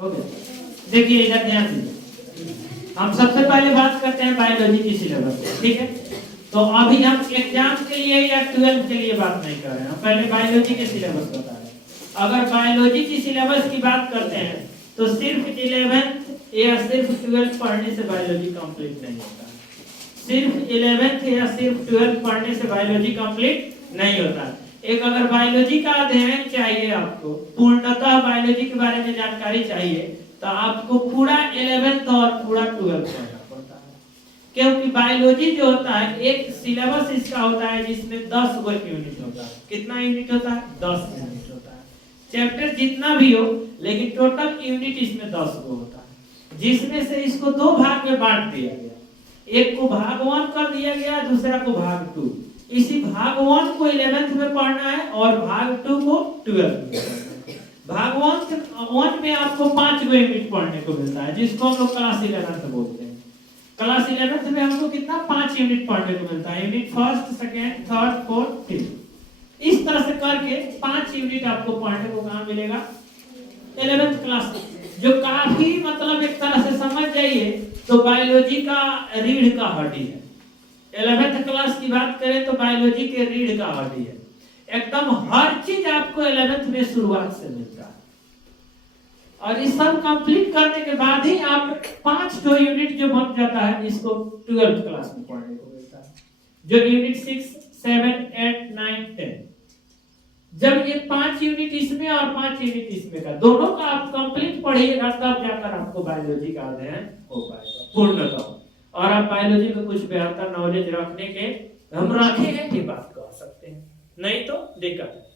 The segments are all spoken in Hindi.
ओके, देखिए इधर ध्यान दीजिए। हम सबसे पहले बात करते हैं बायोलॉजी की सिलेबस, ठीक है। तो अभी हम एग्जाम के लिए या 12th के लिए बात नहीं कर रहे हैं, पहले बायोलॉजी के सिलेबस बता रहे हैं। अगर बायोलॉजी की सिलेबस की बात करते हैं तो सिर्फ 11th या सिर्फ 12th पढ़ने से बायोलॉजी कंप्लीट नहीं होता। सिर्फ 11th या सिर्फ 12th पढ़ने से बायोलॉजी कंप्लीट नहीं होता। एक अगर बायोलॉजी का अध्ययन चाहिए, आपको पूर्णतः बायोलॉजी के बारे में जानकारी चाहिए, तो आपको पूरा 11th और पूरा 12th पढ़ना पड़ता है। क्योंकि बायोलॉजी जो होता है, एक सिलेबस इसका होता है जिसमें 10 गो यूनिट होता है। कितना यूनिट होता है? 10 यूनिट होता है। चैप्टर जितना भी हो, लेकिन टोटल यूनिट इसमें 10 गो होता है, जिसमें से इसको 2 भाग में बांट दिया गया। एक को भाग 1 कर दिया गया, दूसरा को भाग 2। इसी भाग 1 को 11th में पढ़ना है और भाग 2 को 12th में पढ़ना है। भाग 1 में आपको 5 गो यूनिट पढ़ने को मिलता है, जिसको हम लोग क्लास 11th बोलते हैं। क्लास 11th में हमको कितना 5 यूनिट पढ़ने को मिलता है, unit first, second, third, fourth, fifth. इस तरह से करके 5 यूनिट आपको पढ़ने को कहां मिलेगा? 11th क्लास, जो काफी मतलब एक तरह से समझ जाइए तो बायोलॉजी का रीढ़ का हड्डी है। 11th क्लास की बात करें तो बायोलॉजी के रीढ़ का हड्डी है। एकदम हर चीज आपको 11th में शुरुआत से मिलता है, और इस सब कंप्लीट करने के बाद ही आप 5 जो यूनिट जो बन जाता है, इसको 12th क्लास में पढ़ने को मिलता है। जो यूनिट 6, 7, 8, 9, 10, जब ये 5 यूनिट इसमें और 5 यूनिट इसमें का दोनों का आप कंप्लीट पढ़िएगा, तब जाकर आपको बायोलॉजी का अध्ययन हो पाएगा पूर्णतः, और आप बायोलॉजी में कुछ बेहतर नॉलेज रखने के हम रखेंगे की बात कर सकते हैं, नहीं तो दिक्कत है।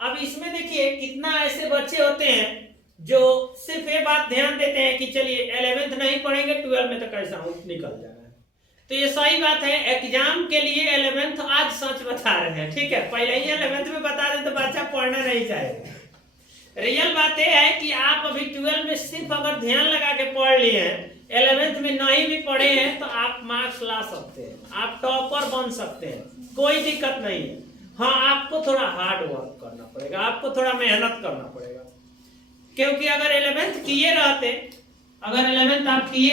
अब इसमें देखिए कितना ऐसे बच्चे होते हैं जो सिर्फ ये बात ध्यान देते हैं कि चलिए 11th नहीं पढ़ेंगे, 12 में तो कैसा हो निकल जाना है। तो ये सही बात है, एग्जाम के लिए 11th आज सच बता रहे हैं, ठीक है। पहले ही 11th में बता दें तो बच्चा पढ़ना नहीं चाहेगा। रियल बात यह है कि आप अभी 12 में सिर्फ अगर ध्यान लगा के पढ़ लिए हैं, 11th में नहीं भी पढ़े हैं, तो आप मार्क्स ला सकते हैं, आप टॉपर बन सकते हैं, कोई दिक्कत नहीं है। हाँ, आपको थोड़ा हार्ड वर्क करना पड़ेगा, आपको थोड़ा मेहनत करना पड़ेगा। क्योंकि अगर 11th किए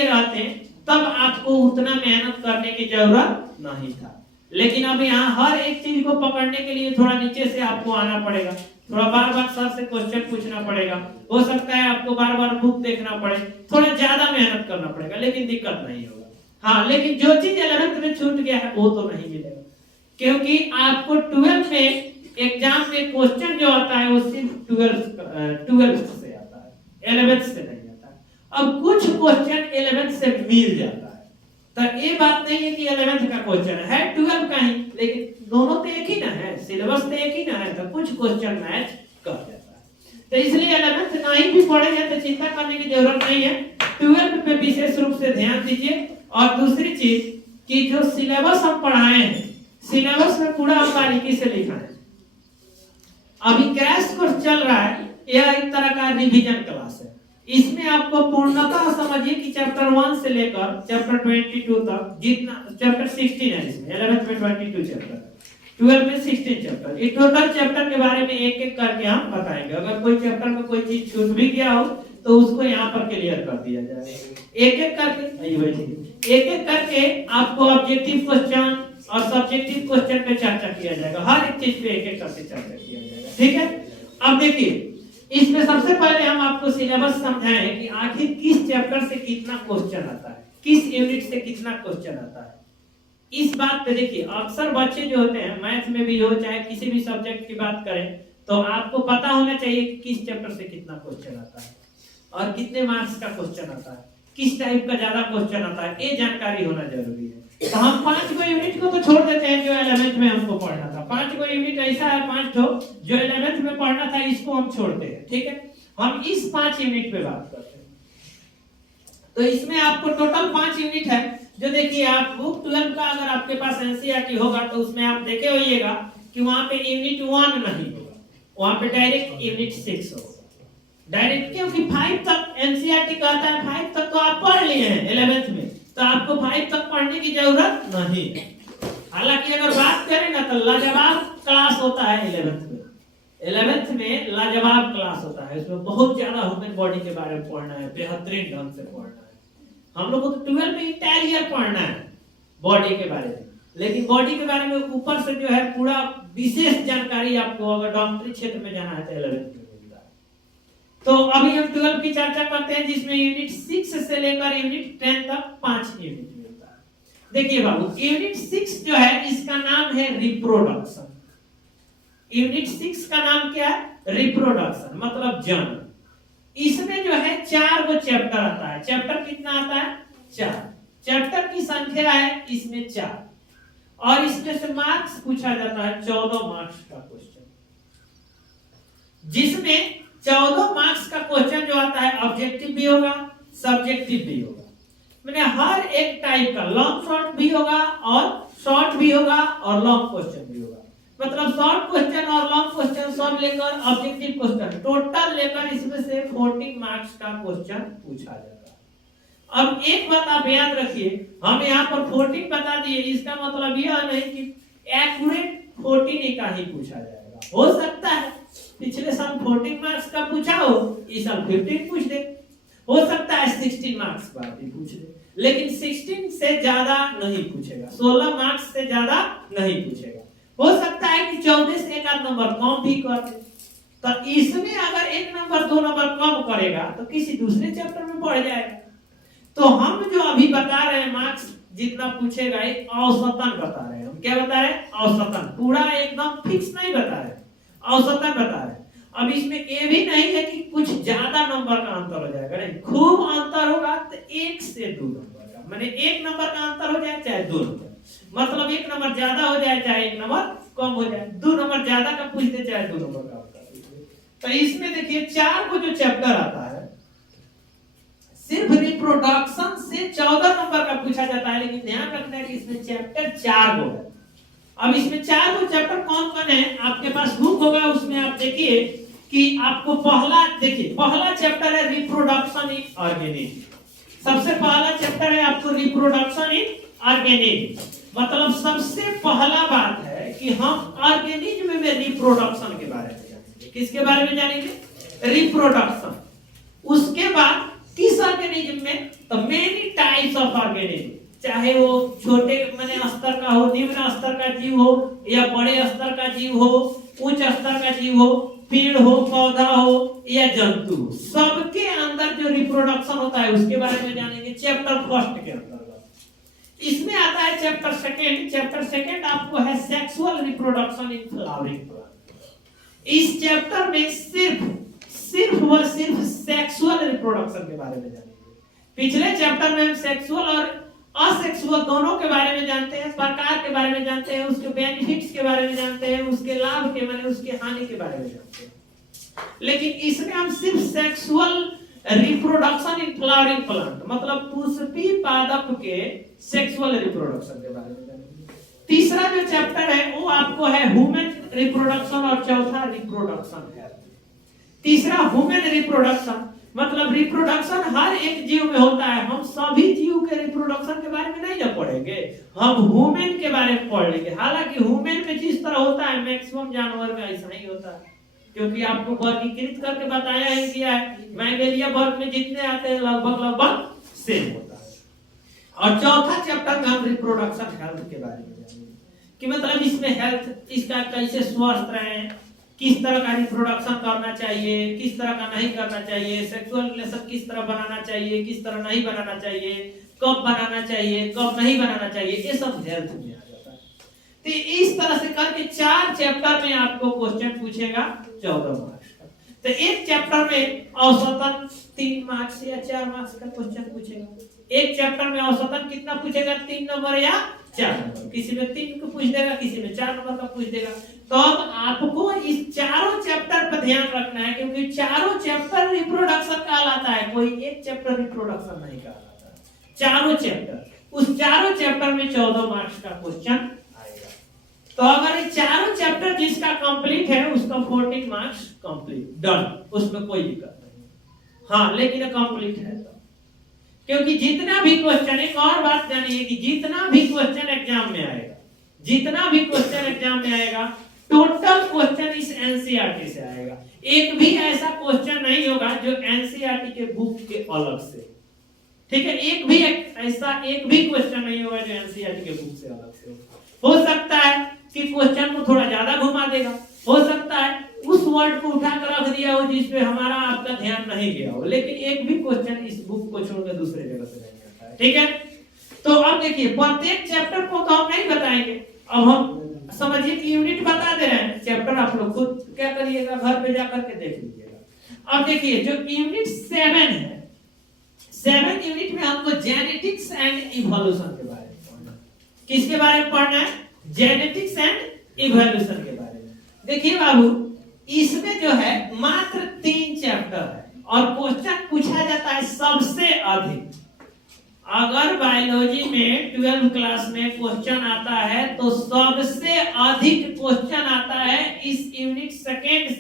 रहते तब आपको उतना मेहनत करने की जरूरत नहीं था। लेकिन अब यहाँ हर एक चीज को पकड़ने के लिए थोड़ा नीचे से आपको आना पड़ेगा, थोड़ा बार बार सर से क्वेश्चन पूछना पड़ेगा, हो सकता है आपको बार बार बुक देखना पड़े, थोड़ा ज्यादा मेहनत करना पड़ेगा, लेकिन दिक्कत नहीं होगा। हाँ, लेकिन जो चीज 11th में छूट गया है वो तो नहीं मिलेगा, क्योंकि आपको 12th में एग्जाम में क्वेश्चन जो आता है वो सिर्फ 12th से आता है, 11th से नहीं आता है। अब कुछ क्वेश्चन 11th से मिल जाता है, तो ये बात नहीं है कि 11th का क्वेश्चन है 12th का ही, लेकिन दोनों तो एक ही ना है, सिलेबस तो एक ही ना है, तो कुछ क्वेश्चन मैच कर जाता है। तो इसलिए 11th नहीं भी पढ़ेंगे तो चिंता करने की जरूरत नहीं है, 12th पे विशेष रूप से ध्यान दीजिए। और दूसरी चीज कि जो सिलेबस हम पढ़ाए हैं, सिलेबस में पूरा बारीकी से लिखा है। अभी क्रैश कोर्स चल रहा है, यह एक तरह का रिवीजन क्लास है। इसमें आपको पूर्णतः समझिए कि चैप्टर 1 से लेकर चैप्टर 22 तक, जितना चैप्टर 16 है इसमें, 11th में 22 चैप्टर, 12 में 16 चैप्टर, ये टोटल चैप्टर के बारे में एक एक करके हम बताएंगे। अगर कोई चैप्टर में कोई चीज छूट भी गया हो तो उसको यहाँ पर क्लियर कर दिया जाएगा, एक एक करके आपको ऑब्जेक्टिव क्वेश्चन और सब्जेक्टिव क्वेश्चन पे चर्चा किया जाएगा, हर एक चीज पे एक एक करके चर्चा किया जाएगा, ठीक है। अब देखिए, इसमें सबसे पहले हम आपको सिलेबस समझाएं कि आखिर किस चैप्टर से कितना क्वेश्चन आता है, किस यूनिट से कितना क्वेश्चन आता है। इस बात पे देखिए, अक्सर बच्चे जो होते हैं, मैथ में भी हो चाहे किसी भी सब्जेक्ट की बात करें, तो आपको पता होना चाहिए कि किस चैप्टर से कितना क्वेश्चन आता है और कितने मार्क्स का क्वेश्चन आता है, किस टाइप का ज्यादा क्वेश्चन आता है, ये जानकारी होना जरूरी है। तो हम 5 गो यूनिट को तो छोड़ देते हैं जो 11th में हमको पढ़ना था। 5 गो यूनिट ऐसा है, 5 जो 11th में पढ़ना था, इसको हम छोड़ते हैं, ठीक है। हम इस 5 यूनिट पे बात करते हैं। तो इसमें आपको टोटल 5 यूनिट है, जो देखिए आप बुक 12 का अगर आपके पास एनसीईआरटी होगा तो उसमें आप देखे होइएगा कि वहां पे यूनिट 1 नहीं होगा, वहां पे डायरेक्ट यूनिट 6 होगा डायरेक्ट, क्योंकि 5 तक एनसीईआरटी कहता है, 5 तक तो आप पढ़ लिए हैं 11th में, तो आपको 5 तक पढ़ने की जरूरत नहीं है। हालांकि अगर बात करें ना तो लाजवाब क्लास होता है 11th में, 11th में लाजवाब क्लास होता है, इसमें बहुत ज्यादा ह्यूमन बॉडी के बारे में पढ़ना है, बेहतरीन ढंग से पढ़ना है। हम लोग को तो 12 में इंटायर ईयर पढ़ना है बॉडी के बारे में, लेकिन बॉडी के बारे में ऊपर से जो है पूरा विशेष जानकारी आपको अगर डॉक्टरी क्षेत्र में जाना है तो 11th में मिलता है। तो अभी हम 12 की चर्चा करते हैं, जिसमें यूनिट 6 से लेकर यूनिट 10 तक 5 यूनिट मिलता है। देखिए बाबू, यूनिट 6 जो है इसका नाम है रिप्रोडक्शन। यूनिट 6 का नाम क्या है? रिप्रोडक्शन, मतलब जन्म। इसमें जो है 4 गो चैप्टर आता है। चैप्टर कितना आता है? 4। चैप्टर की संख्या है इसमें 4, और इसमें से मार्क्स पूछा जाता है 14 मार्क्स का क्वेश्चन, जिसमें 14 मार्क्स का क्वेश्चन जो आता है ऑब्जेक्टिव भी होगा, सब्जेक्टिव भी होगा। मैंने हर एक टाइप का लॉन्ग शॉर्ट भी होगा और शॉर्ट भी होगा और लॉन्ग क्वेश्चन भी होगा। मतलब शॉर्ट क्वेश्चन और लॉन्ग क्वेश्चन सब लेकर ऑब्जेक्टिव क्वेश्चन टोटल लेकर इसमें से 14 मार्क्स का क्वेश्चन पूछा जाता है। अब एक बात आप याद रखिए, हम यहाँ पर 14 बता दिए, इसका मतलब यह नहीं कि एक्यूरेट 14 का ही पूछा जाएगा। हो सकता है पिछले साल 14 मार्क्स का पूछा हो, इस साल 15 पूछ दे। हो सकता है 16 मार्क्स का भी पूछ दे, लेकिन 16 से ज्यादा नहीं पूछेगा, 16 मार्क्स से ज्यादा नहीं पूछेगा। हो सकता है कि 14 से एक आध नंबर कम भी कर दे। तो इसमें अगर 1 नंबर 2 नंबर कम करेगा तो किसी दूसरे चैप्टर में बढ़ जाएगा। तो हम जो अभी बता रहे हैं मार्क्स जितना पूछेगा एक औसतन बता रहे हैं। हम क्या बता रहे हैं? औसतन, पूरा एकदम फिक्स नहीं बता रहे, औसतन बता रहे हैं। अब इसमें ये भी नहीं है कि कुछ ज्यादा नंबर का अंतर हो जाएगा, नहीं, खूब अंतर होगा तो 1 से 2 नंबर का, माने 1 नंबर का अंतर हो जाए चाहे 2 नंबर, मतलब 1 नंबर ज्यादा हो जाए चाहे 1 नंबर कम हो जाए, 2 नंबर ज्यादा का पूछ दे चाहे 2 नंबर का पूछ दे। तो इसमें देखिए 4 को जो चैप्टर आता है, सिर्फ रिप्रोडक्शन से 14 नंबर का पूछा जाता है, लेकिन ध्यान रखना है कि इसमें चैप्टर 4 गो है। अब इसमें 4 गो चैप्टर कौन कौन है? आपके पास बुक होगा, उसमें आप देखिए कि आपको पहला, देखिए पहला चैप्टर है रिप्रोडक्शन इन ऑर्गेनिज्म। सबसे पहला चैप्टर है आपको रिप्रोडक्शन इन ऑर्गेनिज्म। मतलब सबसे पहला बात है कि हम ऑर्गेनिज्म में रिप्रोडक्शन के बारे में जानेंगे। किसके बारे में जानेंगे? रिप्रोडक्शन। उसके बाद किस ऑर्गेनिज्म में? तो मेनी टाइप्स ऑफ ऑर्गेनिज्म, चाहे वो छोटे माने स्तर का हो, निम्न स्तर का जीव हो, या बड़े स्तर का जीव हो, उच्च स्तर का जीव हो, पेड़ हो, पौधा हो या जंतु, सबके अंदर जो रिप्रोडक्शन होता है उसके बारे में जानेंगे चैप्टर फर्स्ट के अंतर्गत। इसमें आता है चैप्टर सेकंड। चैप्टर सेकंड आपको है sexual reproduction in flowering plant. इस चैप्टर में सिर्फ सेक्सुअल रिप्रोडक्शन के बारे में जानेंगे। पिछले चैप्टर में हम सेक्सुअल और असेक्सुअल दोनों के बारे में जानते हैं, प्रकार के बारे में जानते हैं, उसके बेनिफिट्स के बारे में जानते हैं, उसके लाभ के माने उसके हानि के बारे में जानते हैं। लेकिन इसमें हम सिर्फ sexual reproduction in flowering plant, मतलब पुष्पी पादप के सेक्सुअल रिप्रोडक्शन के बारे में जानेंगे। तीसरा जो चैप्टर है वो आपको है ह्यूमन रिप्रोडक्शन, और चौथा रिप्रोडक्शन है। तीसरा ह्यूमन रिप्रोडक्शन, मतलब रिप्रोडक्शन हर एक जीव में होता है। हम सभी जीव के रिप्रोडक्शन के बारे में नहीं ना पढ़ेंगे, हम ह्यूमन के बारे में पढ़ लेंगे। हालांकि ह्यूमन में जिस तरह होता है मैक्सिमम जानवर में ऐसा नहीं होता है, क्योंकि आपको वर्गीकृत करके बताया ही गया है। मैमेलिया वर्ग में जितने आते हैं लगभग सेम होता है। और चौथा चैप्टर में हम रिप्रोडक्शन हेल्थ के बारे में जानेंगे कि मतलब इसमें हेल्थ, इसका कैसे स्वस्थ रहें, किस तरह का रिप्रोडक्शन करना चाहिए, किस तरह का नहीं करना चाहिए, सेक्सुअल रिलेशन किस तरह बनाना चाहिए, किस तरह नहीं बनाना चाहिए, कब बनाना चाहिए, कब नहीं बनाना चाहिए, ये सब हेल्थ में आ जाता है। तो इस तरह से करके 4 चैप्टर में आपको क्वेश्चन पूछेगा 14 मार्क्स का। तो एक चैप्टर में औसतन 3 मार्क्स या 4 मार्क्स का क्वेश्चन पूछेगा। एक चैप्टर में औसतन कितना पूछेगा? 3 नंबर या 4 नंबर। किसी में 3 को पूछ देगा, किसी में 4 नंबर का पूछ देगा। तो अब आपको इस चारों चैप्टर पर ध्यान रखना है, क्योंकि चारों चैप्टर रिप्रोडक्शन कहलाता है, कोई एक चैप्टर रिप्रोडक्शन नहीं कहलाता। चारों चैप्टर, उस चारों चैप्टर में 14 मार्क्स का क्वेश्चन आएगा। तो अगर ये चारों चैप्टर जिसका कंप्लीट है उसका 14 मार्क्स कंप्लीट डन, उसमें कोई दिक्कत नहीं। हाँ, लेकिन कंप्लीट है तो, क्योंकि जितना भी क्वेश्चन, एक और बात जानिए कि जितना भी क्वेश्चन एग्जाम में आएगा, जितना भी क्वेश्चन एग्जाम में आएगा टोटल क्वेश्चन इस एनसीईआरटी से आएगा। एक भी ऐसा क्वेश्चन नहीं होगा जो एनसीईआरटी के बुक के अलग से, ठीक है, एक भी क्वेश्चन नहीं होगा जो एनसीईआरटी के बुक से अलग से हो सकता है कि क्वेश्चन को थोड़ा ज्यादा घुमा देगा, हो सकता है उस वर्ड को उठा कर रख दिया हो जिसपे हमारा आपका ध्यान नहीं गया हो, लेकिन एक भी क्वेश्चन इस बुक को छोड़कर दूसरे जगह से नहीं आता है, ठीक है। तो अब देखिए प्रत्येक चैप्टर को तो हम नहीं बताएंगे, अब हम समझिए कि यूनिट बता दे रहे हैं, चैप्टर आप लोग खुद क्या करिएगा, घर पे जाकर के देख लीजिएगा। अब देखिए जो यूनिट 7 है, 7 यूनिट में हमको जेनेटिक्स एंड इवोल्यूशन के बारे में पढ़ना है। किसके बारे में पढ़ना है? जेनेटिक्स एंड इवोल्यूशन के बारे में। देखिए बाबू, इसमें जो है मात्र 3 चैप्टर है और क्वेश्चन पूछा जाता है सबसे अधिक। अगर बायोलॉजी में 12 क्लास में क्वेश्चन आता है तो सबसे अधिक क्वेश्चन आता है इस यूनिट 7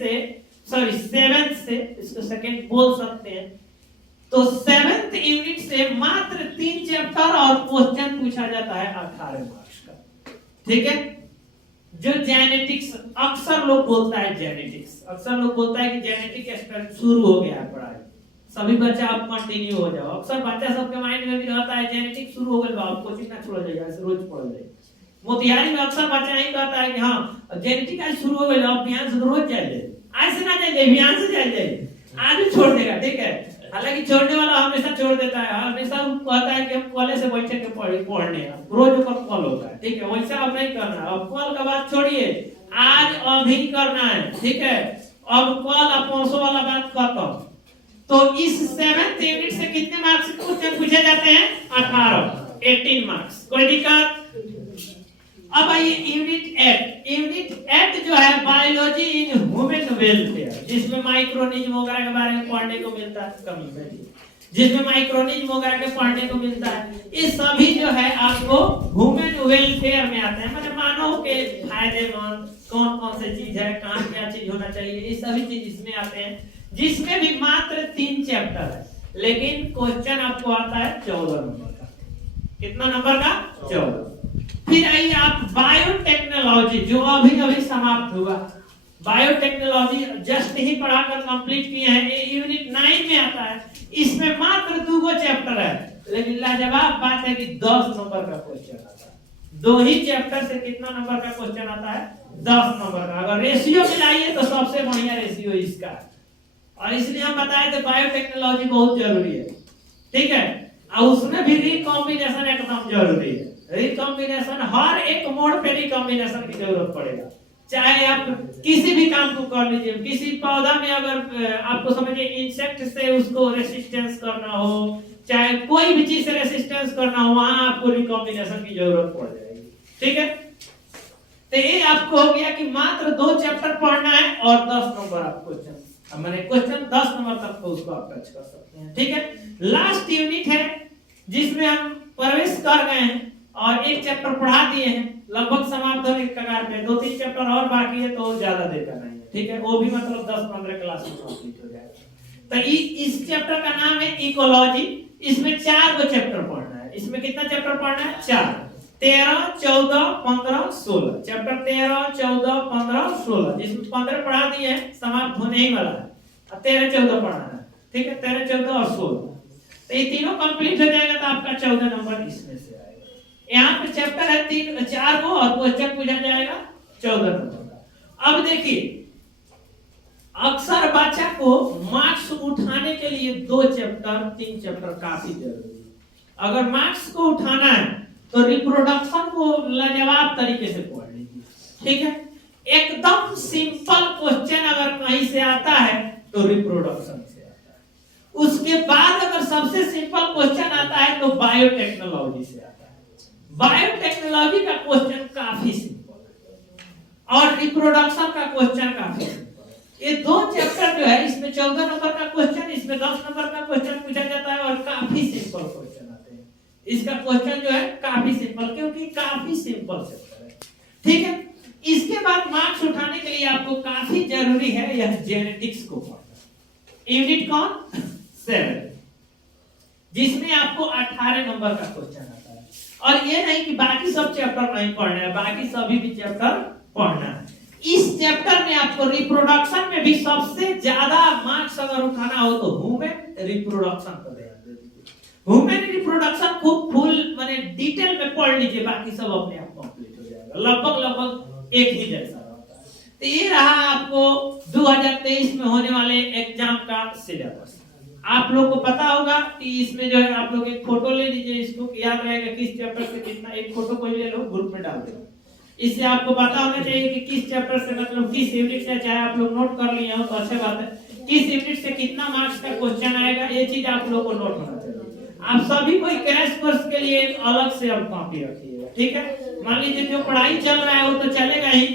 से, इसको सेकंड बोल सकते हैं। तो 7th यूनिट से मात्र 3 चैप्टर और क्वेश्चन पूछा जाता है 18 मार्क्स का, ठीक है। जो जेनेटिक्स अक्सर लोग बोलता है कि जेनेटिक शुरू हो गया है पढ़ाई, सभी बच्चा आप कंटिन्यू हो जाओ। अक्सर बच्चा सबके माइंड में भी रहता है जेनेटिक शुरू हो गया, आप कोचिंग ना छोड़ जाइए, ऐसे रोज पढ़ जाइए। मोतिहारी में अक्सर बच्चा यही कहता है कि हां जेनेटिक आज शुरू हो गया, आप ध्यान से रोज जाइए, आज से ना जाइए, ध्यान से जाइए, आज भी छोड़ देगा, ठीक है। हालांकि छोड़ने वाला हमेशा छोड़ देता है, हमेशा कहता है कि हम कॉलेज से बैठ के पढ़ने हैं, रोज ऊपर कॉल होता है, ठीक है। वैसा अब नहीं करना, अब कॉल का बात छोड़िए, आज अभी करना है, ठीक है। अब कॉल अपोसो वाला बात खत्म। तो इस 7th यूनिट से कितने मार्क्स क्वेश्चन पूछे जाते हैं? 18 मार्क्स, कोई दिक्कत? अब आइए यूनिट 8 जो है बायोलॉजी इन ह्यूमन वेलफेयर, जिसमें माइक्रोनिज्म वगैरह के बारे में पढ़ने को मिलता है, जिसमें माइक्रोनिज्म वगैरह के पढ़ने को मिलता है। ये सभी जो है आपको ह्यूमन वेलफेयर में आते हैं, मतलब मानव के फायदेमंद कौन कौन से चीज है, कहाँ क्या चीज होना चाहिए, ये सभी चीज इसमें आते हैं, जिसमें भी मात्र 3 चैप्टर है, लेकिन क्वेश्चन आपको आता है 14 नंबर का। कितना नंबर का? 14। फिर आइए आप बायोटेक्नोलॉजी, जो अभी समाप्त हुआ, बायोटेक्नोलॉजी जस्ट ही पढ़ाकर कंप्लीट किए हैं, ये यूनिट 9 में आता है। इसमें मात्र 2 चैप्टर है, लेकिन लाजवाब बात है कि 10 नंबर का क्वेश्चन आता है। 2 ही चैप्टर से कितना नंबर का क्वेश्चन आता है? 10 नंबर का। अगर रेशियो मिलाइए तो सबसे बढ़िया रेशियो इसका है, और इसलिए हम बताए थे बायोटेक्नोलॉजी बहुत जरूरी है, ठीक है। और उसमें भी रिकॉम्बिनेशन एकदम जरूरी है। रिकॉम्बिनेशन हर एक मोड पे रिकॉम्बिनेशन की जरूरत पड़ेगा, चाहे आप किसी भी काम को कर लीजिए। किसी पौधा में अगर आपको समझिए इंसेक्ट से उसको रेसिस्टेंस करना हो, चाहे कोई भी चीज से रेसिस्टेंस करना हो, वहां आपको रिकॉम्बिनेशन की जरूरत पड़ जाएगी, ठीक है। तो ये आपको हो गया कि मात्र 2 चैप्टर पढ़ना है और 10 नंबर आप क्वेश्चन, मैंने क्वेश्चन 10 नंबर तक को उसको आप टच कर सकते हैं, ठीक है। लास्ट यूनिट है जिसमें हम प्रवेश कर गए हैं और 1 चैप्टर पढ़ा दिए हैं, लगभग समाप्त होने के कगार पे। 2-3 चैप्टर और बाकी है, तो ज्यादा देर का नहीं है, ठीक है। वो भी मतलब 10-15 क्लास में कंप्लीट हो जाएगा। तो इस चैप्टर का नाम है इकोलॉजी। इसमें 4 चैप्टर पढ़ना है। इसमें कितना चैप्टर पढ़ना है? 4। 13, 14, 15, 16। चैप्टर 13, 14, 15, 16, जिसमें 15 पढ़ा दिए हैं, समाप्त होने ही वाला है। अब 13, 14 पढ़ाना है, ठीक है। 13, 14 और 16, तो ये तीनों कंप्लीट हो जाएगा, तो आपका 14 नंबर इसमें से आएगा। यहाँ पे चैप्टर है 4 को और क्वेश्चन पूछा जाएगा 14 नंबर का। अब देखिए, अक्सर बच्चा को मार्क्स उठाने के लिए 2 चैप्टर 3 चैप्टर काफी जरूरी है। अगर मार्क्स को उठाना है तो रिप्रोडक्शन को लाजवाब तरीके से पढ़ लीजिए, ठीक है। एकदम सिंपल क्वेश्चन अगर कहीं से आता है तो रिप्रोडक्शन से आता है। उसके बाद अगर सबसे सिंपल क्वेश्चन आता है तो बायोटेक्नोलॉजी से आता है। बायोटेक्नोलॉजी का क्वेश्चन काफी सिंपल है और रिप्रोडक्शन का क्वेश्चन काफी सिंपल है। ये 2 चैप्टर जो है, इसमें 14 नंबर का क्वेश्चन, इसमें 10 नंबर का क्वेश्चन पूछा जाता है और काफी सिंपल क्वेश्चन आते हैं। इसका क्वेश्चन जो है काफी सिंपल, क्योंकि काफी सिंपल चैप्टर है, ठीक है। इसके बाद मार्क्स उठाने के लिए आपको काफी जरूरी है यह जेनेटिक्स को पढ़ना। यूनिट कौन? 7, जिसमें आपको 18 नंबर का क्वेश्चन आता है। और ये नहीं कि बाकी सब चैप्टर नहीं पढ़ना है, बाकी सभी भी चैप्टर पढ़ना है। इस चैप्टर में आपको रिप्रोडक्शन में भी सबसे ज्यादा मार्क्स अगर उठाना हो तो ह्यूमन रिप्रोडक्शन पर ध्यान दीजिए। ह्यूमन रिप्रोडक्शन खूब फुल माने डिटेल में पढ़ लीजिए, बाकी सब अपने आप कंप्लीट हो जाएगा, लगभग एक ही जैसा होता है। तो ये रहा आपको 2023 में होने वाले एग्जाम का सिलेबस। आप लोग को पता होगा कि इसमें जो है आप लोग एक फोटो ले लीजिए, इसको याद रहेगा किस चैप्टर से कितना, एक फोटो कोई ले लो ग्रुप में डाल दो। इससे आपको पता होना चाहिए कि किस चैप्टर से मतलब किस यूनिट से, चाहे आप लोग नोट कर लिए हो तो अच्छी बात है, किस यूनिट से कितना मार्क्स का क्वेश्चन आएगा, ये चीज आप लोग को नोट होना चाहिए। आप सभी कोई क्रैश कोर्स के लिए अलग से अब कॉपी रखिएगा, ठीक है। मान लीजिए जो पढ़ाई चल रहा है वो तो चलेगा ही,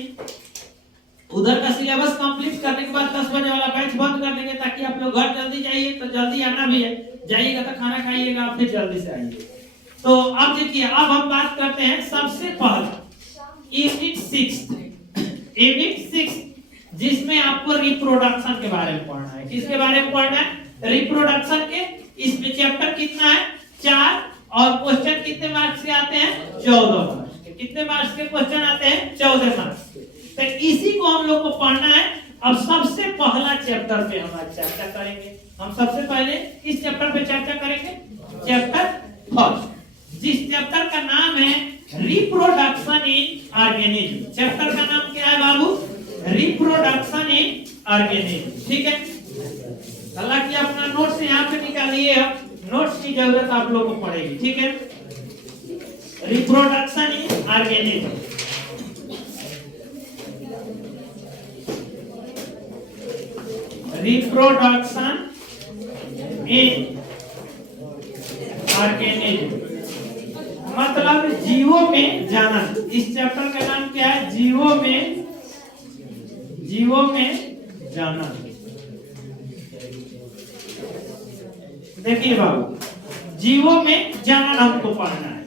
उधर का सिलेबस कंप्लीट करने के बाद 10 बजे वाला बैच बंद कर देंगे ताकि आप लोग घर जल्दी जाइए, तो जल्दी आना भी है, जाइएगा तो खाना खाइएगा फिर जल्दी से आइए। तो अब देखिए, अब हम बात करते हैं सबसे पहले यूनिट 6 जिसमें आपको रिप्रोडक्शन के बारे में पढ़ना है। किसके बारे में पढ़ना है? रिप्रोडक्शन के। इसमें चैप्टर कितना है? 4, और क्वेश्चन कितने मार्क्स के आते हैं? 14 मार्क्स के। कितने मार्क्स के क्वेश्चन आते हैं? 14 मार्क्स के। तो इसी को हम लोग को पढ़ना है। अब सबसे पहला चैप्टर पे हम आज चर्चा करेंगे। हम सबसे पहले किस चैप्टर पे चर्चा करेंगे? चैप्टर फर्स्ट, जिस चैप्टर का नाम है रिप्रोडक्शन इन ऑर्गेनिज्म। चैप्टर का नाम क्या है बाबू? रिप्रोडक्शन इन ऑर्गेनिज्म, ठीक है। हालांकि अपना नोट्स यहाँ पे निकालिए, नोट्स की जरूरत आप लोगों को पड़ेगी, ठीक है। Reproduction in organism, reproduction in organism मतलब जीवों में जानन। इस चैप्टर का नाम क्या है? जीवों में जानन। देखिए बाबू, जीवों में जानन हमको पढ़ना है।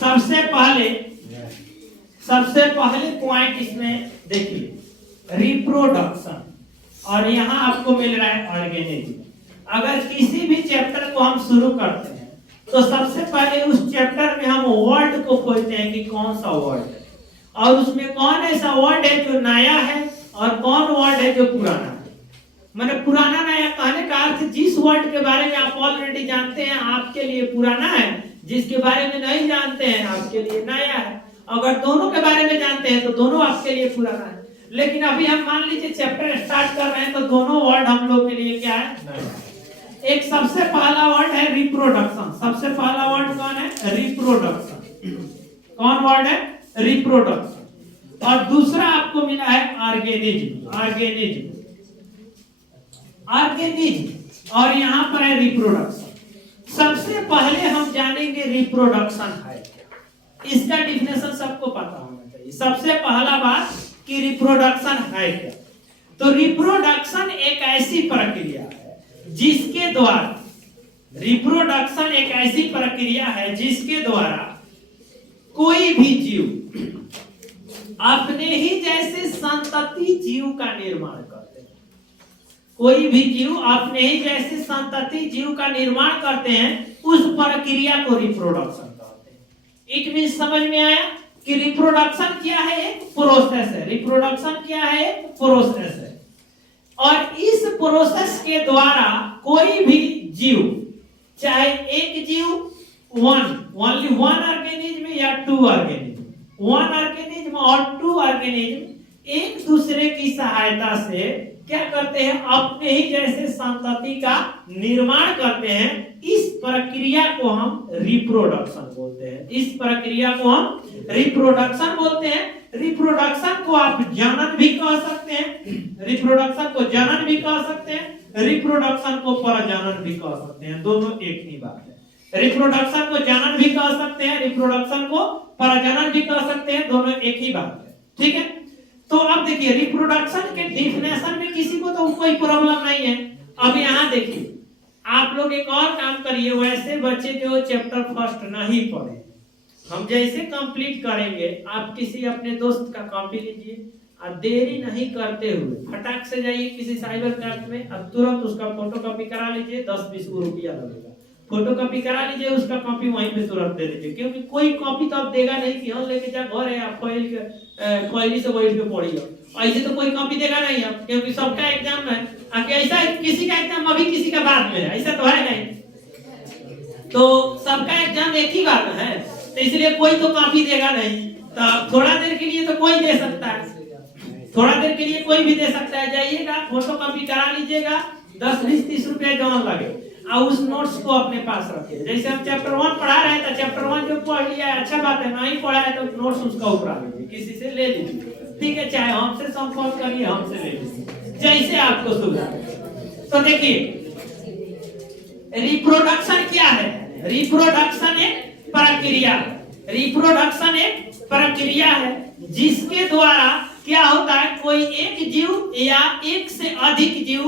सबसे पहले पॉइंट इसमें देखिए, रिप्रोडक्शन, और यहाँ आपको मिल रहा है ऑर्गेनिज्म। अगर किसी भी चैप्टर को हम शुरू करते हैं तो सबसे पहले उस चैप्टर में हम वर्ड को खोजते हैं कि कौन सा वर्ड है, और उसमें कौन ऐसा वर्ड है जो नया है और कौन वर्ड है जो पुराना है। मैंने पुराना नया कहने का अर्थ, जिस वर्ड के बारे में आप ऑलरेडी जानते हैं आपके लिए पुराना है, जिसके बारे में नहीं जानते हैं आपके लिए नया है। अगर दोनों के बारे में जानते हैं तो दोनों आपके लिए पुराना है। लेकिन अभी हम मान लीजिए चैप्टर स्टार्ट कर रहे हैं तो दोनों वर्ड हम लोग के लिए क्या है? नया है। एक सबसे पहला वर्ड है रिप्रोडक्शन। सबसे पहला वर्ड कौन है? रिप्रोडक्शन। कौन वर्ड है? रिप्रोडक्शन। और दूसरा आपको मिला है ऑर्गेनिज्म। और यहाँ पर है रिप्रोडक्शन। सबसे पहले हम जानेंगे रिप्रोडक्शन है क्या। इसका डिफिनेशन सबको पता होना चाहिए। सबसे पहला बात कि रिप्रोडक्शन है क्या। तो रिप्रोडक्शन एक ऐसी प्रक्रिया है जिसके द्वारा, रिप्रोडक्शन एक ऐसी प्रक्रिया है जिसके द्वारा कोई भी जीव अपने ही जैसे संतति जीव का निर्माण करते हैं। कोई भी जीव अपने ही जैसे संतति जीव का निर्माण करते हैं, उस प्रक्रिया को रिप्रोडक्शन कहते हैं। इट मींस, समझ में आया कि रिप्रोडक्शन क्या है? एक प्रोसेस है। रिप्रोडक्शन क्या है? एक प्रोसेस है। और इस प्रोसेस के द्वारा कोई भी जीव, चाहे एक जीव, ओनली वन ऑर्गेनिज्म या 2 ऑर्गेनिज्म, 1 ऑर्गेनिज्म और 2 ऑर्गेनिज्म एक दूसरे की सहायता से क्या करते हैं? अपने ही जैसे संतति का निर्माण करते हैं। इस प्रक्रिया को हम रिप्रोडक्शन बोलते हैं। इस प्रक्रिया को हम रिप्रोडक्शन बोलते हैं। रिप्रोडक्शन को आप जनन भी कह सकते हैं, रिप्रोडक्शन को जनन भी कह सकते हैं, रिप्रोडक्शन को प्रजनन भी कह सकते हैं। दोनों एक ही बात है। रिप्रोडक्शन को जनन भी कह सकते हैं, रिप्रोडक्शन को प्रजनन भी कह सकते हैं, दोनों एक ही बात है, ठीक है। तो अब देखिए, रिप्रोडक्शन के डेफिनेशन में किसी को तो कोई प्रॉब्लम नहीं है। अब यहाँ देखिए, आप लोग एक और काम करिए, वैसे बच्चे जो चैप्टर फर्स्ट नहीं पढ़े, हम जैसे कंप्लीट करेंगे, आप किसी अपने दोस्त का कॉपी लीजिए और देरी नहीं करते हुए फटाक से जाइए किसी साइबर कैफे में, अब तुरंत उसका फोटोकॉपी करा लीजिए। 10-20 रुपया लगेगा, फोटो कॉपी करा लीजिए, उसका कॉपी वहीं पे तुरंत दे दीजिए, क्योंकि कोई कॉपी तो आप देगा नहीं कि हम लेके जा घर है आप फाइल के फाइल से बैठ के पढ़िए, ऐसे तो कोई कॉपी देगा नहीं आप, क्योंकि सबका एग्जाम है। आगे ऐसा किसी का एग्जाम अभी किसी का बाद में है, ऐसा तो है नहीं, तो सबका एग्जाम एक ही बार है, तो इसलिए कोई तो कॉपी देगा नहीं। तो थोड़ा देर के लिए तो कोई दे सकता है, थोड़ा देर के लिए कोई भी दे सकता है, जाइएगा फोटो कॉपी करा लीजिएगा, 10 20 30 रुपए जो लगे, और उस नोट्स को अपने पास रखिए। जैसे हम चैप्टर 1 पढ़ा रहे हैं तो चैप्टर 1 जो पढ़ लिया है अच्छा बात है, नहीं पढ़ा है तो नोट्स उसका उपरा लीजिए, किसी से ले लीजिए, ठीक है, चाहे हमसे संपर्क करिए, हमसे ले लीजिए, जैसे आपको सुविधा है। तो देखिए रिप्रोडक्शन क्या है, रिप्रोडक्शन एक प्रक्रिया, रिप्रोडक्शन एक प्रक्रिया है जिसके द्वारा क्या होता है, कोई एक जीव या एक से अधिक जीव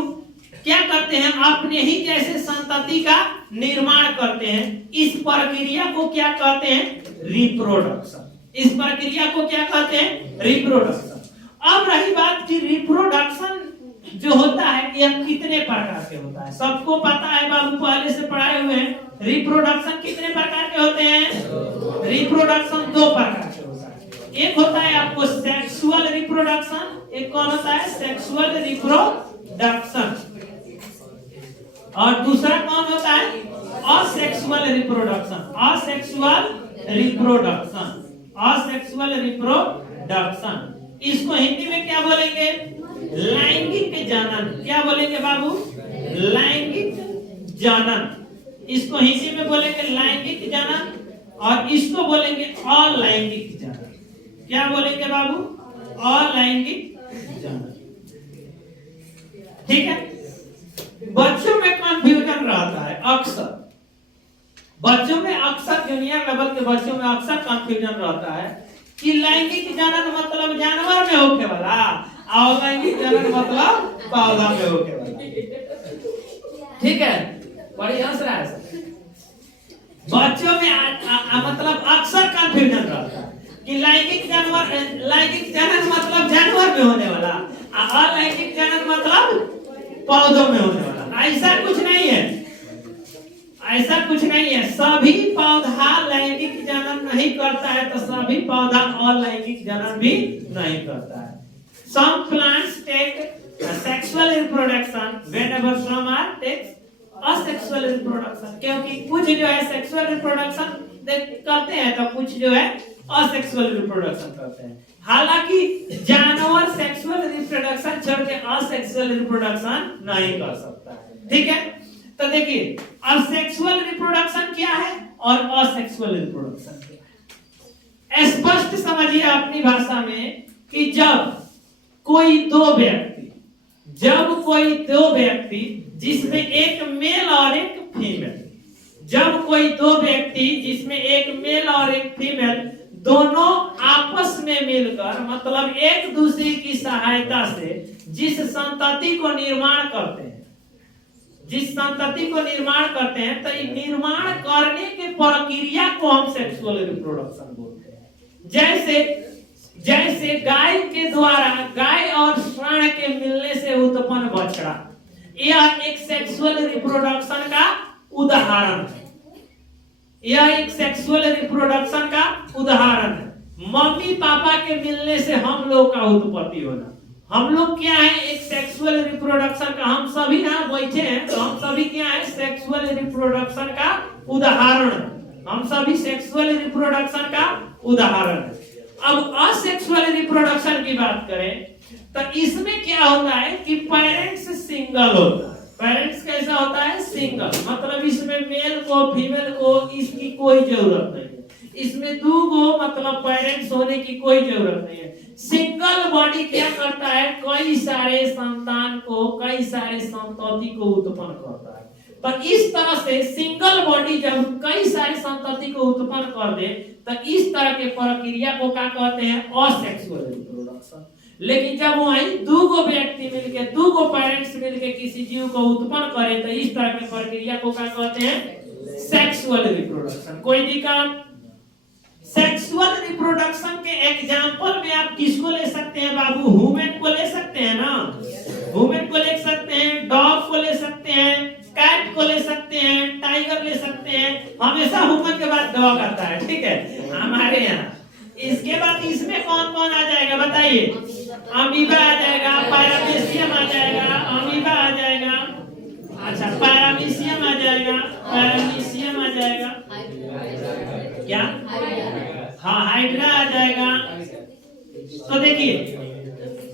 क्या करते हैं, अपने ही जैसे संतति का निर्माण करते हैं। इस प्रक्रिया को क्या कहते हैं, रिप्रोडक्शन। इस प्रक्रिया को क्या कहते हैं, रिप्रोडक्शन। अब रही बात कि रिप्रोडक्शन जो होता है यह कितने प्रकार के होता है, सबको पता है, बाबू पहले से पढ़ाए हुए हैं। रिप्रोडक्शन कितने प्रकार के होते हैं, रिप्रोडक्शन 2 प्रकार के होता है। एक होता है आपको सेक्सुअल रिप्रोडक्शन, एक कौन होता है, सेक्सुअल रिप्रोडक्शन, और दूसरा कौन होता है, asexual reproduction. Asexual reproduction, asexual reproduction, इसको हिंदी में क्या बोलेंगे, लैंगिक जनन। क्या बोलेंगे बाबू, लैंगिक जनन। इसको हिंदी में बोलेंगे लैंगिक जनन, और इसको बोलेंगे अलैंगिक जनन। क्या बोलेंगे बाबू, अलैंगिक जनन, ठीक है। बच्चों में कंफ्यूजन रहता है अक्सर, बच्चों में अक्सर जूनियर लेवल के बच्चों में अक्सर कंफ्यूजन रहता है कि लैंगिक जनन मतलब जानवर में होके वाला, और लैंगिक जनन मतलब पौधा में होके वाला, ठीक है। बड़ी हंस रहा है सर। बच्चों में मतलब अक्सर कंफ्यूजन रहता है कि लैंगिक जनन मतलब जानवर में होने वाला, और अलैंगिक जनन मतलब पौधों में होने वाला। ऐसा कुछ नहीं है, ऐसा कुछ नहीं है। सभी पौधा लैंगिक जनन नहीं करता है, तो सभी पौधा अलैंगिक जनन भी नहीं करता है। Some plants take sexual reproduction whenever some are takes asexual reproduction, क्योंकि कुछ जो है सेक्सुअल रिप्रोडक्शन करते हैं तो कुछ जो है असेक्सुअल रिप्रोडक्शन करते हैं। हालांकि जानवर सेक्सुअल रिप्रोडक्शन छोड़ के असेक्सुअल रिप्रोडक्शन नहीं कर सकता है, ठीक है। तो देखिए अब सेक्सुअल रिप्रोडक्शन क्या है और असेक्सुअल रिप्रोडक्शन क्या है, स्पष्ट समझिए अपनी भाषा में कि जब कोई दो व्यक्ति जिसमें एक मेल और एक फीमेल, जब कोई दो व्यक्ति जिसमें एक मेल और एक फीमेल दोनों आपस में मिलकर मतलब एक दूसरे की सहायता से जिस संतति को निर्माण करते हैं, तो निर्माण करने के प्रक्रिया को हम सेक्सुअल रिप्रोडक्शन बोलते हैं। जैसे गाय के द्वारा गाय और सांड के मिलने से उत्पन्न बछड़ा, यह एक सेक्सुअल रिप्रोडक्शन का उदाहरण है। यह एक सेक्सुअल रिप्रोडक्शन का उदाहरण है। मम्मी पापा के मिलने से हम लोग का उत्पत्ति होना, हम लोग क्या है, एक सेक्सुअल रिप्रोडक्शन का, हम सभी यहाँ बैठे हैं तो हम सभी क्या है, सेक्सुअल रिप्रोडक्शन का उदाहरण है। हम सभी सेक्सुअल रिप्रोडक्शन का उदाहरण है। अब असेक्सुअल रिप्रोडक्शन की बात करें तो इसमें क्या होता है कि पेरेंट्स सिंगल होता है। पेरेंट्स कैसा होता है, सिंगल, मतलब इसमें मेल को फीमेल को इसकी कोई जरूरत नहीं है, इसमें दो गो मतलब पेरेंट्स होने की कोई जरूरत नहीं है। सिंगल बॉडी क्या करता है, कई सारे संतान को, कई सारे संतति को उत्पन्न करता है। पर इस तरह से सिंगल बॉडी जब कई सारे संतति को उत्पन्न कर दे तो इस तरह के प्रक्रिया को क्या कहते हैं, असेक्सुअल रिप्रोडक्शन। लेकिन जब वही दो व्यक्ति मिलकर, दो पेरेंट्स मिलकर किसी जीव को उत्पन्न करें तो इस तरह के प्रक्रिया को क्या कहते हैं, सेक्सुअल रिप्रोडक्शन। कोई दिक्कत? सेक्सुअल रिप्रोडक्शन के एग्जांपल में आप किसको ले सकते हैं बाबू, ह्यूमन को ले सकते हैं ना, ह्यूमन को ले सकते हैं, डॉग को ले सकते हैं, कैट को ले सकते हैं, टाइगर ले सकते हमेशा ह्यूमन के बाद डॉग आता है, ठीक है, हमारे यहाँ। इसके बाद इसमें कौन कौन आ जाएगा बताइए? अमीबा आ जाएगा, पैरामीशियम आ जाएगा, अमीबा आ जाएगा, अच्छा पैरामीशियम आ जाएगा, पैरामीशियम आ जाएगा, क्या? हाँ हाइड्रा आ जाएगा। तो देखिए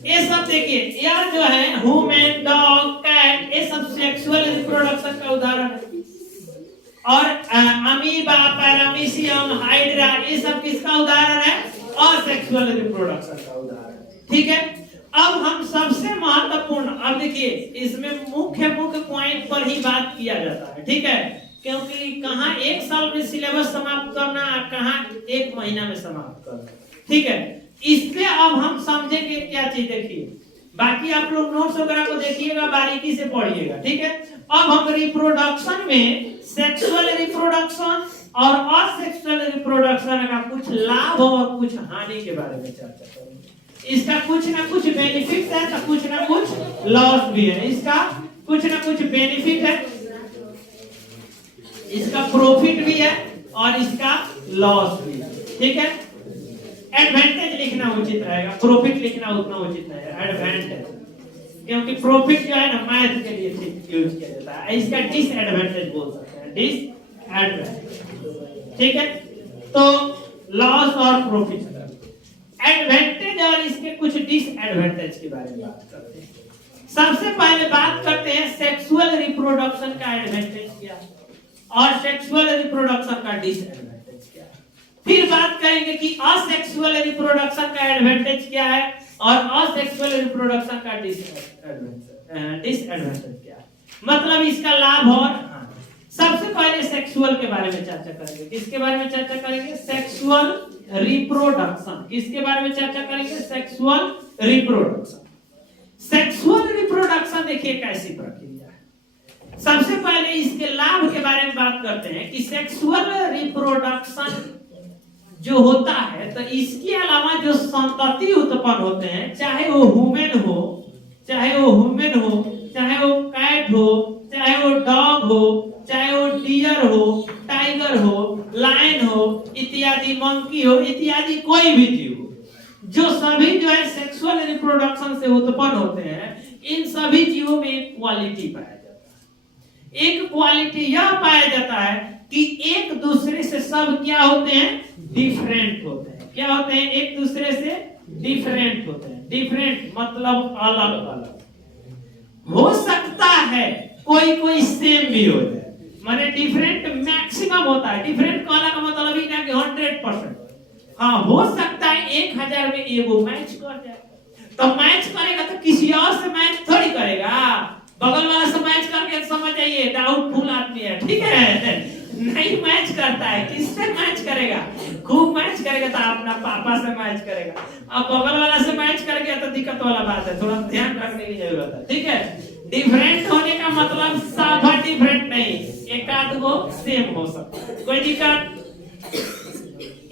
ये सब, देखिए यह जो है ह्यूमन, डॉग, कैट, ये सब सेक्सुअल रिप्रोडक्शन का उदाहरण है। और अमीबा, पैरामीशियम, हाइड्रा, ये सब किसका उदाहरण है? असेक्सुअल रिप्रोडक्शन का उदाहरण है, ठीक है। अब हम सबसे महत्वपूर्ण, अब देखिए इसमें मुख्य पॉइंट पर ही बात किया जाता है, ठीक है, क्योंकि कहाँ एक साल में सिलेबस समाप्त करना, कहाँ एक महीना में समाप्त करना, ठीक है। इस पे अब हम समझेंगे क्या चीज, देखिए बाकी आप लोग नोट्स वगैरह को देखिएगा, बारीकी से पढ़िएगा, ठीक है। अब हम रिप्रोडक्शन में सेक्सुअल रिप्रोडक्शन और असेक्सुअल रिप्रोडक्शन का कुछ लाभ और कुछ हानि के बारे में चर्चा करेंगे। इसका कुछ ना कुछ बेनिफिट है तो कुछ ना कुछ लॉस भी है। इसका कुछ ना कुछ बेनिफिट है, इसका प्रॉफिट भी है और इसका लॉस भी है, ठीक है। एडवांटेज लिखना उचित रहेगा, प्रॉफिट लिखना उतना उचित नहीं है, एडवांटेज, क्योंकि प्रॉफिट जो है ना मैथ के लिए यूज किया जाता है। इसका डिसएडवांटेज बोल सकते हैं, डिसएडवांटेज, ठीक है। तो लॉस और प्रॉफिट, एडवांटेज और इसके कुछ डिसएडवांटेज के बारे में बात करते हैं। सबसे पहले बात करते हैं सेक्सुअल रिप्रोडक्शन का एडवांटेज क्या है और सेक्सुअल रिप्रोडक्शन का डिसएडवांटेज क्या है। फिर बात करेंगे कि असेक्सुअल रिप्रोडक्शन का एडवांटेज क्या है और असेक्सुअल रिप्रोडक्शन का डिसएडवांटेज क्या है, मतलब इसका लाभ और हानि। सबसे पहले सेक्सुअल के बारे में चर्चा करेंगे। किसके बारे में चर्चा करेंगे? Sexual reproduction. किसके बारे में चर्चा करेंगे? Sexual reproduction. सेक्सुअल रिप्रोडक्शन देखिए कैसी प्रक्रिया है। सबसे पहले इसके लाभ के बारे में बात करते हैं कि सेक्सुअल रिप्रोडक्शन जो होता है तो इसके अलावा जो संतति उत्पन्न होते हैं, चाहे वो ह्यूमन हो, चाहे वो कैट हो, चाहे वो डॉग हो, चाहे वो डियर हो, टाइगर हो, लायन हो इत्यादि, मंकी हो इत्यादि, कोई भी जीव हो, जो सभी जो है सेक्सुअल रिप्रोडक्शन से उत्पन्न होते हैं, इन सभी जीवों में एक क्वालिटी पाया जाता है। एक क्वालिटी यह पाया जाता है कि एक दूसरे से सब क्या होते हैं? डिफरेंट होते हैं। क्या होते हैं? एक दूसरे से डिफरेंट होते हैं। डिफरेंट मतलब अलग अलग। हो सकता है कोई सेम भी हो जाए, माने डिफरेंट मैक्सिमम होता है। डिफरेंट कहने का मतलब ही ना कि 100%, हाँ हो सकता है 1000 में एगो मैच कर जाए, तो मैच करेगा तो किसी और से मैच थोड़ी करेगा, बगल वाला से मैच करके समझ जाइए डाउटफुल आदमी है, ठीक है, नहीं मैच करता है। किससे मैच करेगा? खूब मैच करेगा तो अपना पापा से मैच करेगा, अब बगल वाला से मैच कर गया तो दिक्कत वाला बात है, थोड़ा ध्यान रखने की जरूरत है, ठीक है। डिफरेंट होने का मतलब सब डिफरेंट नहीं, एक आध गो सेम हो सकता है, कोई दिक्कत।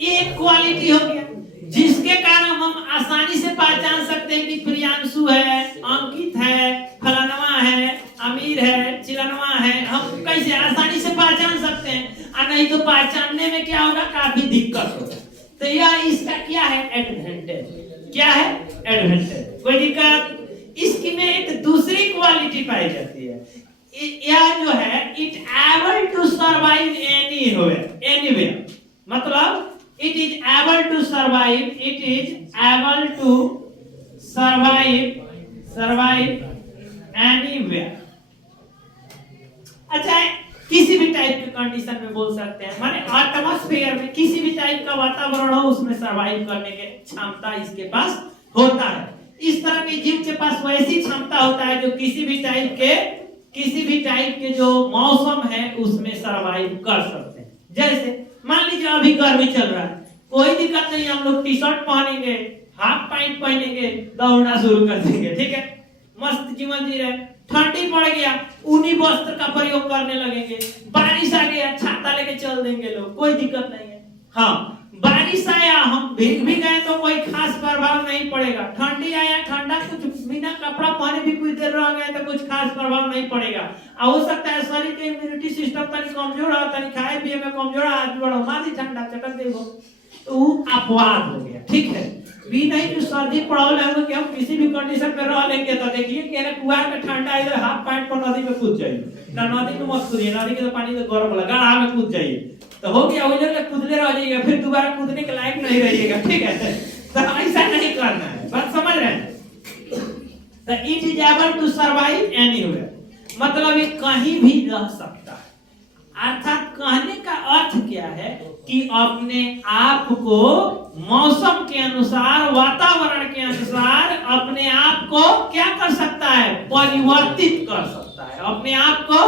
एक क्वालिटी हो गया जिसके कारण हम आसानी से पहचान सकते हैं कि प्रियांशु है, अंकित है, फलानवा है, अमीर है, चिलनवा है, हम कैसे आसानी से पहचान सकते हैं। और नहीं तो पहचानने में क्या होगा? काफी दिक्कत होगा। तो यह इसका क्या है? एडवांटेज। क्या है? एडवांटेज। कोई दिक्कत? इसकी में एक दूसरी क्वालिटी पाई जाती है, यह जो है it able to survive anywhere, मतलब it is able to survive anywhere। अच्छा, किसी भी टाइप के कंडीशन में बोल सकते हैं, माने एटमॉस्फेयर में किसी भी टाइप का वातावरण हो उसमें सरवाइव करने की क्षमता इसके पास होता है। इस तरह के जीव के पास वैसी क्षमता होता है जो किसी भी टाइप के जो मौसम है उसमें सरवाइव कर सकते हैं। जैसे मान लीजिए अभी गर्मी चल रहा है, कोई दिक्कत नहीं, हम लोग टी शर्ट पहनेंगे, हाफ पैंट पहनेंगे, दौड़ना शुरू कर देंगे, ठीक है, मस्त जीवन जी रहे। ठंडी पड़ गया, ऊनी वस्त्र का प्रयोग करने लगेंगे, बारिश आ गया, छाता लेके चल देंगे लोग, कोई दिक्कत नहीं है। हाँ, बारिश आया हम भीग भी गए तो कोई खास प्रभाव नहीं पड़ेगा। ठंडी आया ठंडा कुछ बिना कपड़ा पहने भी कुछ देर रह गए तो कुछ खास प्रभाव नहीं पड़ेगा। हो सकता है शरीर के इम्यूनिटी सिस्टम तनी कमजोर हो, तनी खाए पिए में कमजोर आदमी बड़ा मादी ठंडा चटक देगो तो वो अपवाद हो गया। ठीक है, भी नहीं कि सर्दी पड़ावल है कि हम किसी भी कंडीशन में रह लेंगे तो देखिए कि ना कुआर में ठंडा इधर हाफ पैंट पर नदी में कूद जाइए ना, नदी में मत कूदिए, नदी के तो पानी तो गर्म लगा गड्ढा में कूद जाइए तो हो गया, उधर तक कूदने रह जाइएगा, फिर दोबारा कूदने के लायक नहीं रहिएगा। ठीक है, तो ऐसा नहीं करना है, बात समझ रहे हैं। तो it is able to survive anywhere, मतलब ये कहीं भी रह सकता है। अर्थात कहने का अर्थ क्या है कि अपने आप को मौसम के अनुसार, वातावरण के अनुसार अपने आप को क्या कर सकता है, परिवर्तित कर सकता है, अपने आप को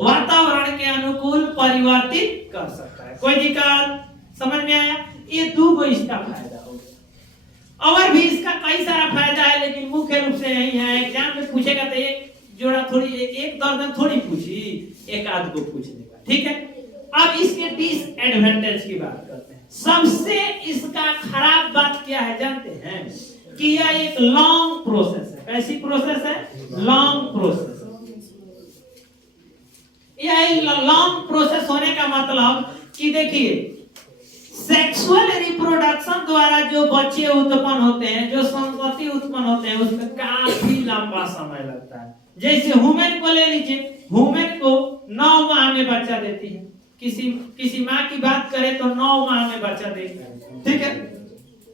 वातावरण के अनुकूल परिवर्तित कर सकता है। कोई दिक्कत समझ में आया? ये दो को इसका फायदा हो गया। और भी इसका कई सारा फायदा है लेकिन मुख्य रूप से यही है। एग्जाम में पूछेगा तो एक जोड़ा थोड़ी, एक दर्जन थोड़ी पूछी, एक आध को पूछ देगा। ठीक है, अब इसके डिसएडवांटेज की बात करते हैं। सबसे इसका खराब बात क्या है जानते हैं कि यह एक लॉन्ग प्रोसेस है। कैसी प्रोसेस है? Long process. यह लॉन्ग प्रोसेस होने का मतलब कि देखिए, सेक्सुअल रिप्रोडक्शन द्वारा जो बच्चे उत्पन्न होते हैं, जो संतति उत्पन्न होते हैं, उसमें काफी लंबा समय लगता है। जैसे ह्यूमन को ले लीजिए, ह्यूमन को 9 माह में बच्चा देती है। किसी माँ की बात करें तो 9 माह में बच्चा देती है। ठीक है,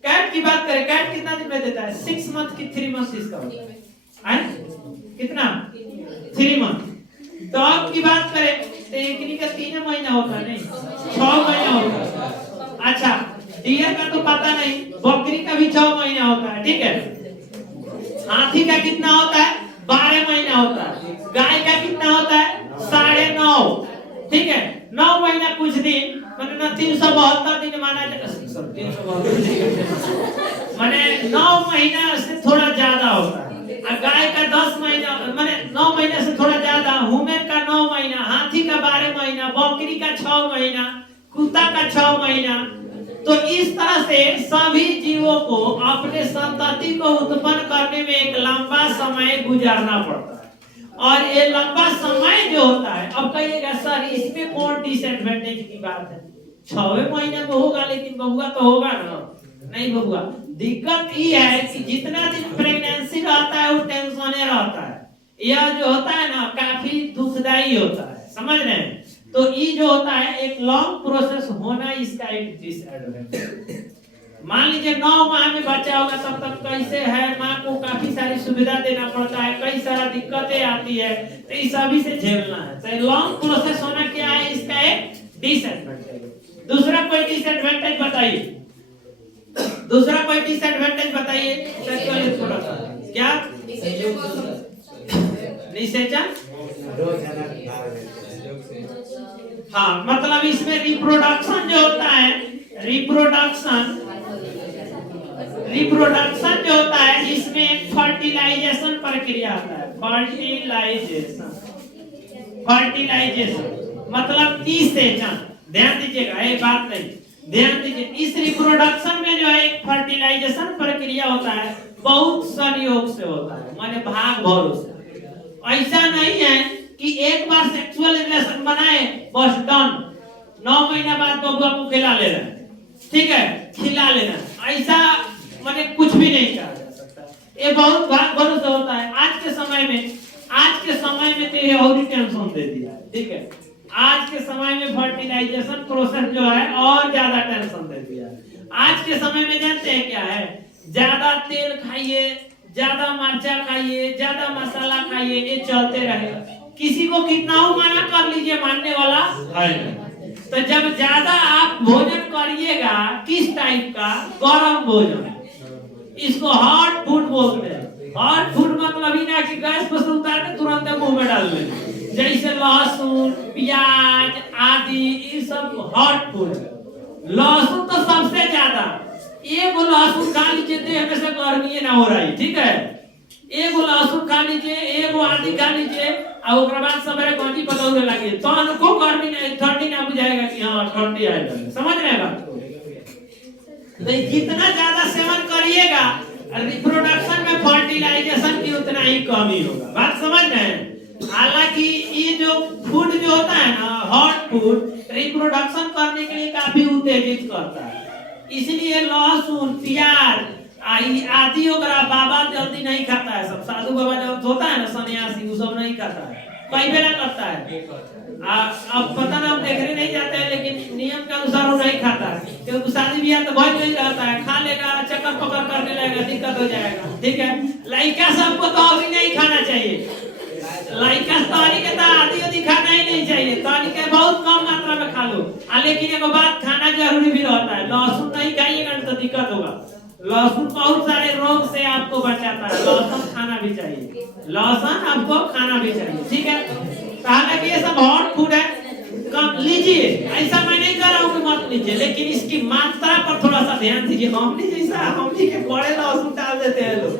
कैट की बात करें, कैट कितना दिन में देता है? 6 मंथ की 3 मंथ इसका होता है। कितना? 3 मंथ। डॉग की बात करें तो एक का 3 महीना होता है, नहीं 6 महीना होता है। अच्छा, डियर का तो पता नहीं, बकरी का भी 6 महीना होता है। ठीक है, हाथी का कितना होता है? 12 महीना होता है। गाय का कितना होता है? 9.5। ठीक है, 9 महीना कुछ दिन, मतलब 372 दिन माना जाता है। 9 महीना से थोड़ा ज्यादा होता है। गाय का 10 महीना, माने 9 महीना से थोड़ा ज्यादा, ह्यूमन का 9 महीना, हाथी का 12 महीना, बकरी का 6 महीना, कुत्ता का 6 महीना। तो इस तरह से सभी जीवों को अपने संतति को उत्पन्न करने में एक लंबा समय गुजारना पड़ता है। और ये लंबा समय जो होता है, अब कहिएगा सर इसमें कौन डिसएडवांटेज की बात है? 6वें महीने तो होगा लेकिन बहुआ तो होगा ना? नहीं बहुआ। दिक्कत ये है कि जितना दिन प्रेगनेंसी रहता है वो टेंशन रहता है। यह जो होता है ना काफी दुखदाई होता है, समझ रहे हैं? तो ये जो होता है एक लॉन्ग प्रोसेस होना, इसका एक डिसएडवांटेज। मान लीजिए 9 माह में बच्चा होगा तब तक कैसे है, माँ को काफी सारी सुविधा देना पड़ता है, कई सारा दिक्कतें आती है, तो इस सभी से झेलना है। तो लॉन्ग प्रोसेस होना क्या है, इसका एक डिसएडवांटेज। दूसरा कोई डिसएडवांटेज बताइए, दूसरा कोई डिसएडवांटेज बताइए। क्या? निषेचन। हाँ, मतलब इसमें रिप्रोडक्शन जो होता है, रिप्रोडक्शन जो होता है, इसमें फर्टिलाइजेशन प्रक्रिया होता है। फर्टिलाइजेशन मतलब निषेचन। ध्यान दीजिएगा, ये बात नहीं, ध्यान दीजिए। इस रिप्रोडक्शन में जो है एक फर्टिलाइजेशन प्रक्रिया होता है, बहुत संयोग से होता है, माने भाग भरों से। ऐसा नहीं है कि एक बार सेक्सुअल रिलेशन बनाए बस डन, 9 महीना बाद बबुआ को खिला ले रहे हैं। ठीक है, खिला लेना, ऐसा माने कुछ भी नहीं कहा जा सकता। ये बहुत भाग भरों से होता है। आज के समय में तो ये और ही टेंशन दे दिया है। ठीक है, आज के समय में फर्टिलाइजेशन प्रोसेस जो है और ज्यादा टेंशन दे दिया है। आज के समय में जानते हैं क्या है, ज्यादा तेल खाइए, ज्यादा मिर्चा खाइए, ज्यादा मसाला खाइए, ये चलते रहेगा। किसी को कितना हो मना कर लीजिए, मानने वाला है नहीं। तो जब ज्यादा आप भोजन करिएगा, किस टाइप का? गरम भोजन, इसको हॉट फूड बोलते हैं। हॉट फूड मतलब ही ना कि गैस पर से उतार के तुरंत मुंह में डाल लें, जैसे लहसुन, प्याज आदि, ये सब हॉट फूड है। लहसुन तो सबसे ज्यादा, एक लहसुन खा लीजिए देह में से गर्मी ना हो रही। ठीक है, एक लहसुन खा लीजिए, एक आदि खा लीजिए, और उसके बाद सवेरे गंजी पकौड़े लगे तो उनको गर्मी नहीं, ठंडी ना बुझाएगा कि हाँ ठंडी आएगा। समझ रहे हैं बात को? नहीं, जितना ज्यादा सेवन करिएगा रिप्रोडक्शन में फर्टिलाइजेशन की उतना ही कमी होगा। बात समझ रहे हैं? हालांकि ये जो फूड जो होता है ना, हॉट फूड, रिप्रोडक्शन करने के लिए काफी उत्तेजित करता है। इसलिए लहसुन, प्याज आदि वगैरह बाबा जल्दी नहीं खाता है। सब साधु बाबा जब होता है ना सन्यासी, वो सब नहीं खाता है, कई बेला करता है। अब पता ना, हम देखने नहीं जाते हैं, लेकिन नियम के अनुसार वो नहीं खाता है, क्योंकि शादी ब्याह तो बहुत नहीं रहता है, खा लेगा, चक्कर पकड़ करने लगेगा, दिक्कत हो जाएगा। ठीक है, लड़का सबको तो अभी नहीं खाना चाहिए, लड़का ताली के तो आदि खाना ही नहीं चाहिए, ताली के बहुत कम मात्रा में खा लो। लेकिन एक बात, खाना जरूरी भी रहता है। लहसुन नहीं खाइएगा तो दिक्कत होगा। लहसुन बहुत सारे रोग से आपको बचाता है, लहसुन खाना भी चाहिए, लहसुन आपको खाना भी चाहिए। ठीक है, कहा कि ये सब हॉट फूड है, कम लीजिए, ऐसा मैं नहीं कह रहा हूँ कि मत लीजिए, लेकिन इसकी मात्रा पर थोड़ा सा ध्यान दीजिए। हमने जैसा हमने के बड़े लहसुन डाल देते हैं लोग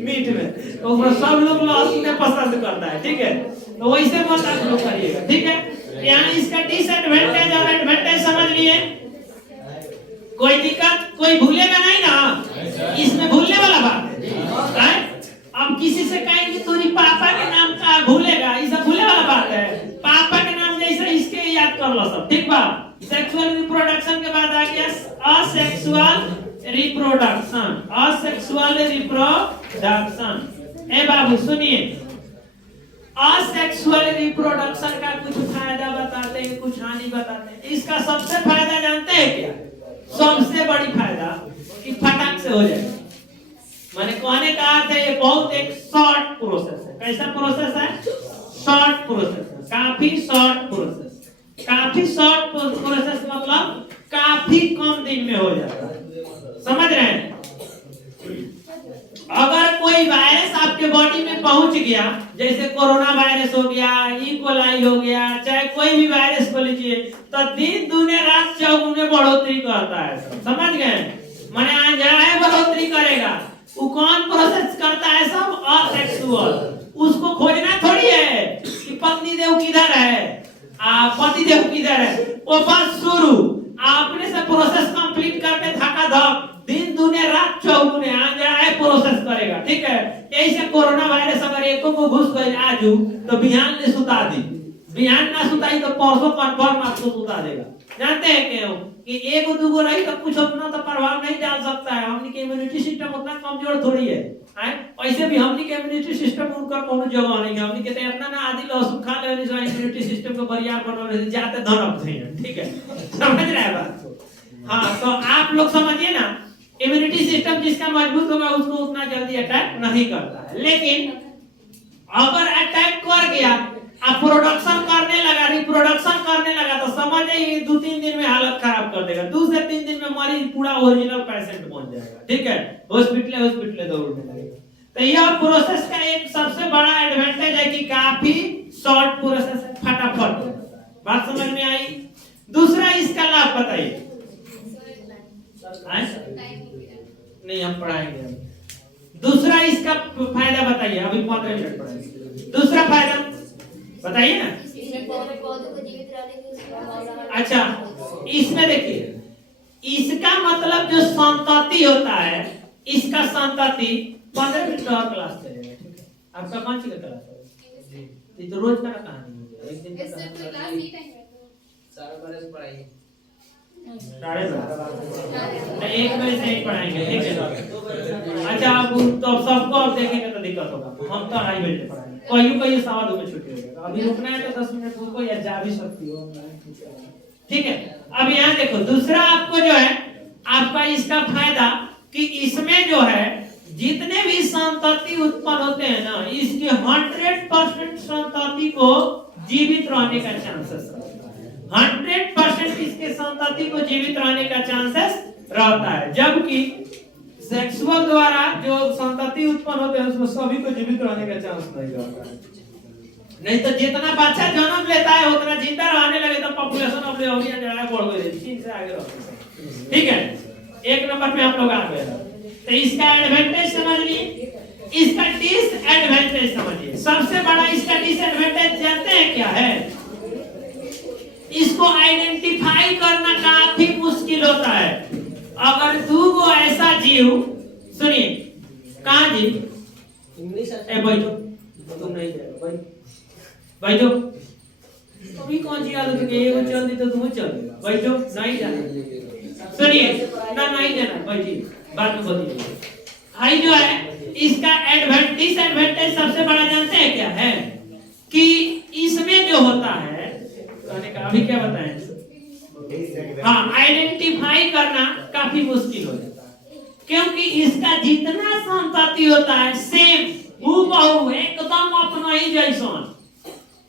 मीट में, तो सब लोग लहसुन पसंद करता है। ठीक है, तो वैसे मत आप लोग करिएगा। ठीक है, यहाँ इसका डिसएडवांटेज और एडवांटेज समझ लिए, कोई दिक्कत, कोई भूलेगा नहीं ना, इसमें भूलने वाला बात है। अब किसी से कहेंगे तुम्हारी पापा के नाम का भूलेगा, ये सब भूलने वाला बात है। पापा के नाम जैसे इसके याद कर लो सब। ठीक बा, सेक्सुअल रिप्रोडक्शन के बाद आ गया असेक्सुअल रिप्रोडक्शन। असेक्सुअल रिप्रोडक्शन, ए बाबू सुनिए, असेक्सुअल रिप्रोडक्शन का कुछ फायदा बताते हैं, कुछ हानि बताते हैं। इसका सबसे फायदा जानते हैं क्या? सबसे बड़ी फायदा कि फटाक से हो जाए। मैंने कहने का अर्थ है, ये बहुत एक शॉर्ट प्रोसेस है। कैसा प्रोसेस है? शॉर्ट प्रोसेस है, काफी शॉर्ट प्रोसेस। काफी शॉर्ट प्रोसेस मतलब काफी कम दिन में हो जाता है। समझ रहे हैं? अगर कोई वायरस आपके बॉडी में पहुंच गया, जैसे कोरोना वायरस हो गया, ई कोलाई हो गया, चाहे कोई भी वायरस को लीजिए, तो दिन दुने रात चौगुने बढ़ोतरी करता है। समझ गए? माने आज है बढ़ोतरी करेगा। वो कौन प्रोसेस करता है? सब असेक्सुअल। उसको खोजना थोड़ी है कि पत्नी देव किधर है, पति देव किधर है, वो बस शुरू आपने से प्रोसेस कंप्लीट करके धक्का धक दिन दुने रात चौगुने आए प्रोसेस करेगा। ठीक है, ऐसे कोरोना वायरस अगर एको को घुस गए आजू, तो बिहान ने सुता दी, बिहान ना सुताई तो परसों कंफर्म आपको सुता देगा। जानते हैं क्यों? कि एक दूगो रही तो कुछ उतना तो प्रभाव नहीं डाल सकता है। हमनी के इम्यूनिटी सिस्टम उतना कमजोर थोड़ी है। ऐसे भी हमनी के इम्यूनिटी सिस्टम उनका कोनो जगह नहीं है। हमनी के तो इतना ना आदि लहसुन खा ले जो इम्यूनिटी सिस्टम को बरियार बनने जाते धरप थे। ठीक है, समझ रहे हैं बात को? हाँ, तो आप लोग समझिए ना, इम्यूनिटी सिस्टम जिसका मजबूत होगा उसको उतना जल्दी अटैक नहीं करता है। लेकिन अगर अटैक कर गया, अब प्रोडक्शन करने लगा, रिप्रोडक्शन करने लगा, तो समझिए 2-3 दिन में हालत खराब कर देगा। 2 से 3 दिन में मरीज पूरा ओरिजिनल पेशेंट बन जाएगा। ठीक है, हॉस्पिटल दौड़ने लगेगा। तो यह प्रोसेस का एक सबसे बड़ा एडवांटेज है कि काफी शॉर्ट प्रोसेस है, फटाफट। बात समझ में आई? दूसरा इसका लाभ बताइए। नहीं, हम पढ़ाएंगे। दूसरा इसका फायदा बताइए, अभी 15 मिनट पढ़ाएंगे। दूसरा फायदा बताइए ना। अच्छा, इसमें देखिए, इसका मतलब जो संतति होता है, इसका संतति 15 मिनट का क्लास चलेगा। ठीक है, आपका कौन सी का क्लास है? ये तो रोज का कहानी है, एक दिन का सारा बरस पढ़ाइए, 12:30 एक बजे से ही पढ़ाएंगे। ठीक है, अच्छा, आप तो सबको आप देखेंगे तो दिक्कत होगा। हम तो 2:30 बजे पढ़ाएंगे, कोई 2:15 में छुट्टी हो जाएगा। अभी रुकना है तो 10 मिनट रुको या जा भी सकती हो। ठीक है, अब यहाँ देखो, दूसरा आपको जो है आपका इसका फायदा कि इसमें जो है जितने भी संतति उत्पन्न होते हैं ना, इसके 100% संतति को जीवित रहने का चांसेस रहता है। 100% इसके संतति को जीवित रहने का चांसेस रहता है। जबकि सेक्सुअल द्वारा जो संतति उत्पन्न होते हैं उसमें सभी को जीवित रहने का चांस नहीं रहता है। नहीं तो जितना बच्चा जन्म लेता है उतना जिंदा रहने लगे तो पॉपुलेशन ऑफ लेवरिया जो है बढ़ गई, चीन से आगे रहती है। ठीक है, 1 नंबर पे हम लोग आ गए। तो इसका एडवांटेज समझिए, इसका डिसएडवांटेज समझिए। सबसे बड़ा इसका डिसएडवांटेज जानते हैं क्या है? इसको आइडेंटिफाई करना काफी मुश्किल होता है। अगर 2 ट्यूब, सुनिए कहाँ जी इंग्लिश ए बैठो, तुम नहीं जाएगा बैठो, अभी कौन सी आदत है एगो चल दी तो तुम चल देगा, बैठो नहीं जाना, सुनिए ना नहीं जाना, बैठिए बात में बोलिए। हाई जो है इसका डिसएडवांटेज सबसे बड़ा जानते हैं क्या है कि इसमें जो होता है अभी क्या बताएं, हाँ आइडेंटिफाई करना काफी मुश्किल हो जाता है, क्योंकि इसका जितना संतति होता है सेम हूबहू एकदम अपना ही जैसा,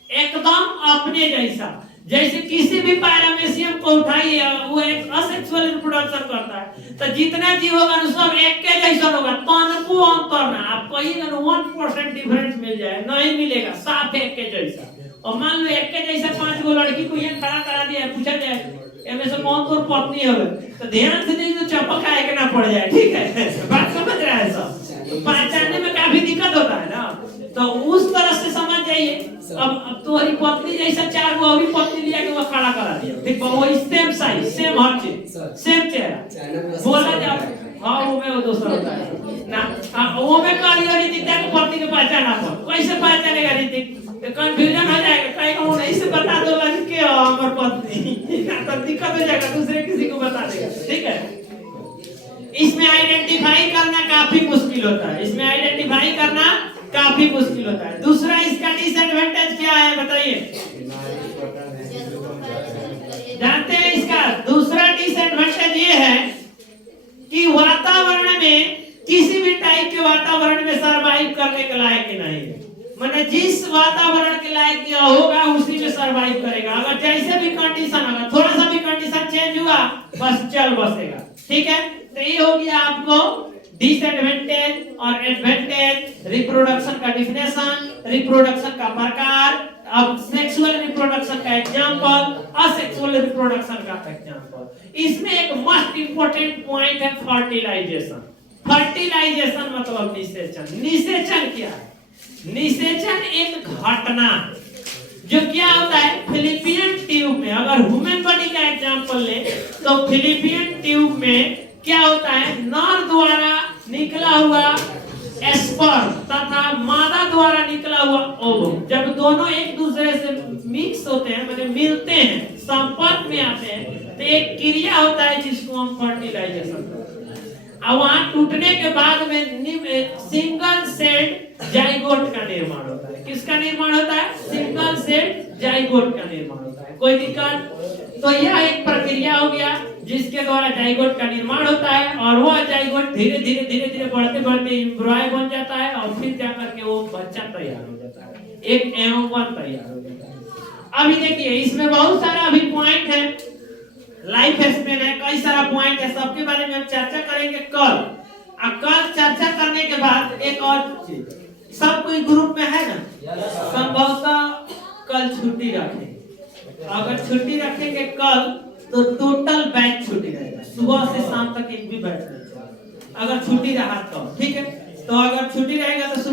एकदम अपने जैसा, जैसे किसी भी पैरामीशियम को उठाइए वो एक असेक्सुअल रिप्रोडक्शन करता है, तो जितना जीव होगा सब एक के जैसा होगा, तनको अंतर ना, आप कहीं 1% डिफरेंस मिल जाए नहीं मिलेगा, साफ एक के जैसा। और मान लो एक के जैसा 5 गो लड़की को यहाँ खड़ा करा दिया, पूछा जाए एमे से कौन तोर पत्नी है, तो ध्यान से नहीं तो चपक आए के ना पड़ जाए, ठीक है बात समझ रहा है सब, पहचानने में काफी दिक्कत होता है ना, तो उस तरह से समझ जाइए। अब तुम्हारी पत्नी जैसा 4 गो अभी पत्नी लिया के वो खड़ा करा दिया, ठीक है वो सेम साइज सेम हर चीज सेम चेहरा बोला जाए, हाँ वो में वो दूसरा होता है ना, वो में कहानी रीतिक तक पत्नी के पहचान आपको कैसे पहचानेगा, रीतिक कंफ्यूजन हो जाएगा, कहीं को नहीं से बता दो लड़के हो हमारी पत्नी, तो दिक्कत हो जाएगा, दूसरे किसी को बता देगा, ठीक है। इसमें आइडेंटिफाई करना काफी मुश्किल होता है, इसमें आइडेंटिफाई करना काफी मुश्किल होता है। दूसरा इसका डिसएडवांटेज क्या है बताइए, जानते हैं इसका दूसरा डिसएडवांटेज ये है कि वातावरण में किसी भी टाइप के वातावरण में सरवाइव करने के लायक ही नहीं है, माने जिस वातावरण के लायक यह होगा उसी में सरवाइव करेगा, अगर जैसे भी कंडीशन होगा थोड़ा सा भी कंडीशन चेंज हुआ बस चल बसेगा, ठीक है। तो ये हो गया आपको डिसएडवांटेज और एडवांटेज, रिप्रोडक्शन का डिफिनेशन, रिप्रोडक्शन का प्रकार, अब सेक्सुअल रिप्रोडक्शन का एग्जांपल, असेक्सुअल रिप्रोडक्शन का एग्जांपल। इसमें एक मोस्ट इंपोर्टेंट पॉइंट है फर्टिलाइजेशन। फर्टिलाइजेशन मतलब निषेचन। निषेचन क्या है? निषेचन एक घटना जो क्या होता है फिलिपियन ट्यूब में, अगर ह्यूमन बॉडी का एग्जांपल ले तो फिलिपियन ट्यूब में क्या होता है, नर द्वारा निकला हुआ स्पर्म तथा मादा द्वारा निकला हुआ ओवम, जब दोनों एक दूसरे से मिक्स होते हैं मतलब मिलते हैं, संपर्क में आते हैं, तो एक क्रिया होता है जिसको हम फर्टिलाइजेशन कहते हैं। और वहां टूटने के बाद में सिंगल सेड जाइगोट का निर्माण होता है। किसका निर्माण होता है? सिंगल सेड जाइगोट का निर्माण होता है। कोई दिक्कत? तो यह एक प्रक्रिया हो गया जिसके द्वारा जाइगोट का निर्माण होता है, और वह जाइगोट धीरे धीरे बढ़ते बढ़ते एम्ब्रॉय बन जाता है, और फिर जाकर के वो बच्चा तैयार हो जाता है, एक एवं तैयार हो जाता है। अभी देखिए इसमें बहुत सारा अभी पॉइंट है, लाइफ स्पेन है, कई सारा पॉइंट है, सबके बारे में हम चर्चा करेंगे कल। कल चर्चा करने के बाद एक और चीज, सब कोई ग्रुप में है ना, संभवतः कल छुट्टी रखेंगे। अगर छुट्टी रखेंगे कल तो टोटल बैच छुट्टी रहेगा, सुबह से शाम तक एक भी बैच नहीं चलेगा, अगर छुट्टी रहा तो, ठीक है। तो अगर छुट्टी रहेगा तो सुबह